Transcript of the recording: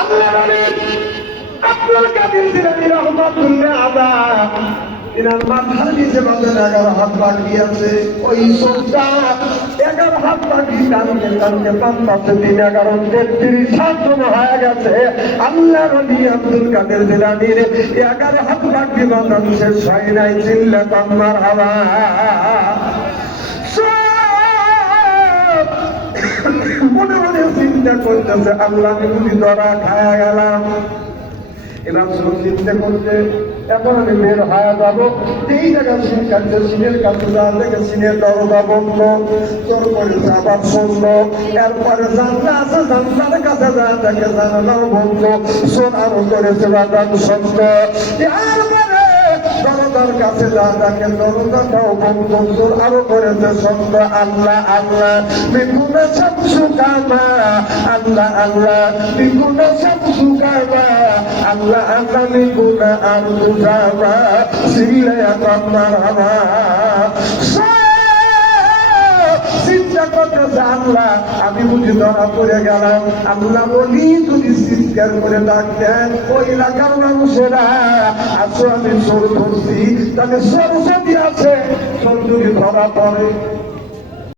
আল্লাহ আব্দুল কাদের জিলানী রাহমাতুল্লাহ আলাইহি ইনার মাথার নিচে বাঁধেন 11 হাত বাকি আছে। ওই সোজা 11 হাত বাকি টানতে টানতে পাঁচটাতে 3 11 33 হাত হয়ে গেছে। আল্লাহ নবী আব্দুল কাদের জিলানীর 11 হাত বাকি বাঁধান শেষ হয় নাই। চিল্লা কান্নার হাওয়া মনে মনে চিন্তা করতেছে, আল্লাহ আমি বুঝি ধরা খায়া গেলাম। এবার চিন্তা করছে, এখন আমি বের হয়ে যাবো। যেই জায়গা সিন কাটছে, সিনের কাছে যাওয়ার থেকে সিনের দরজা বন্ধ, তোর করেছে আবার শুনল। এরপরে জানলা আছে, জানলার কাছে যাওয়া থেকে জানালাও বন্ধ, শোন আরো করেছে বাদাম শব্দ। দরজার কাছে যা দেখে দরজাটাও বন্ধ, তোর আরো করেছে শব্দ। আল্লাহ আল্লাহ বিগুণে সব সুকামা, আল্লাহ আল্লাহ বিগুণে সব সুকামা, আল্লাহ আল্লাহ বিগুণে আর বুঝাবা সিলে আপনার হাওয়া। চিন্তা করতেছে, আল্লাহ আমি বুঝি ধরা পড়ে গেলাম। আল্লাহ বলি যদি চিৎকার করে ডাকতেন, ওই এলাকার মানুষেরা আসো আমি চোর ধরছি, তাহলে চোর যদি আছে, চোর যদি ধরা পড়ে